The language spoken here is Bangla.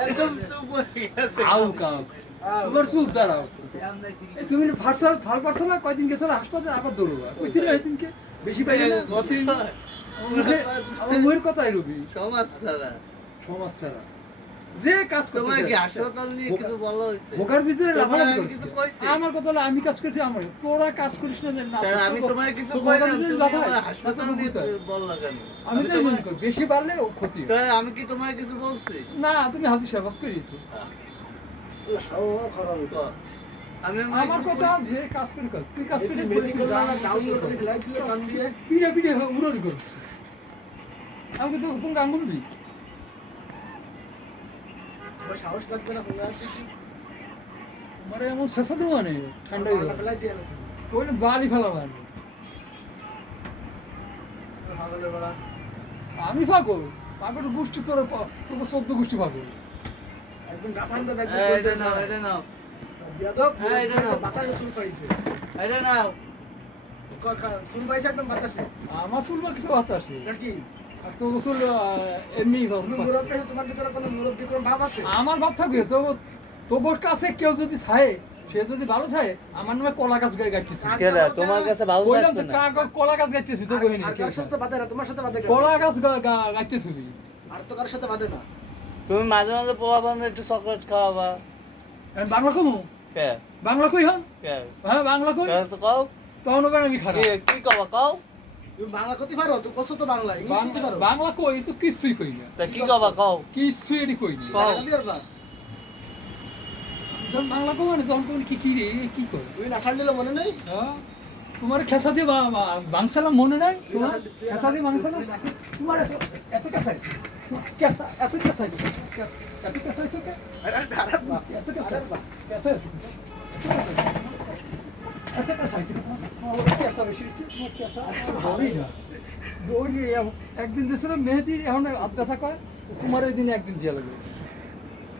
একদম চুপ হয়ে গেছে। আউ কাউ তোমার চুপ দাঁড়াও এই তুমি ভাল পারছো না কয়দিন গেছো না হাসপাতালে আবার দৌড়বা কইছিল সেদিনকে বেশি পাইলে না গতি আমার মুখের কথাই রবি সমাজ ছাড়া সমাজ ছাড়া যে কাজ করতে তোমার কি চায়, হাসপাতাল নিয়ে কিছু বলা হয়েছে? ভোগার ভিতরে তোমার লাফালাফি আমি করছে। কিছু কইছি? আমার কথা হলো আমি কাজ করছি আমার তোরা কাজ করিস না না স্যার, আমি তোমার কিছু তো কই না, ভোগার ভিতরে তুমি লাফাই, আমার না হাসপাতাল তো নিয়ে কোথায়? বললা কেন? আমি তাই তোমার- মনে করি বেশি বাড়লে ও ক্ষতি হয়। তাই আমি কি তোমার কিছু বলছি? না তুমি হাজির সাবাস করিয়েছো আমি আমার কথা যে কাজ করে কর তুই কাজ করে মেডিকেল ডাউনলোড করে দিলাই দিলে কান দিয়ে পিড়ে পিড়ে উড়ি করছিস আমাকে তো কোন আঙ্গুল দিই আমার সাহস লাগবে না কোন আছে কি মানে এমন শেষা দেবো মানে ঠান্ডা হয়ে পাটা যাবে ফেলাই দিয়ে না তুমি ওই বালি ফেলা লাগবে পাগলের বেড়া আমি পাগল পাগল গোষ্ঠী তোর তোর 14 গোষ্ঠী পাগল একদম গাফান দা ব্যাগ এটা নাও, এটা নাও, বিয়াদব হ্যাঁ, এটা নাও। বাতাসে চুল পাইছে এটা নাও। চুল পাইছে একদম বাতাসে আমার চুলবার কিছু বাচ্চা আছে নাকি আর তোর চুল এমনি তুমি মুরব্বী আছে, তোমার ভিতরে কোনো মুরব্বী কোনো ভাব আছে আমার ভাব থাকবে তো তোর কাছে কেউ যদি থাকে সে যদি ভালো থাকে আমার নামে কলা গাছ গাইতেছি কেডা, তোমার কাছে ভালো বললাম লাগবে তো না? কলা গাছ গাইতেছি তো বহিনী আর কার সাথে বাদে না তোমার সাথে বাদে কেন? কলা গাছ গাইতেছি আর তো কার সাথে বাদে না তুমি মাঝে মাঝে পোলাপান একটু চকলেট খাওয়াবা। বাংলা কমু কে বাংলা কই হন কে হ্যাঁ বাংলা কই কে তো কও, তখন ওখানে আমি খারাপ কি কবা কও, তুমি বাংলা কইতে পারো তো কষ্ট তো বাংলা ইংলিশ কইতে পারো বাংলা কই তো কিছুই কই না তা কি কবা কও। কিছুই এটি কই না কও। গালি পারবা যখন বাংলা কই মানে তখন কোন কি কি রে কি কই তুমি না ছাড়লে মনে নেই হ্যাঁ তোমার খেসা দিয়ে বাংসালাম মনে নাই তোমার খেসা দিয়ে বাংসালাম তোমার এত কেসাই কেসা এত কেসাই এত কেসাই কে আরে আরে বাপ এত কেসাই কেসাই এত কেসাই কেসা বেশি কেসা ভালোই না ওই একদিন দিয়েছিল মেহেদির এখন আধ ব্যথা কয় তোমার ওই দিনে একদিন দিয়া লাগবে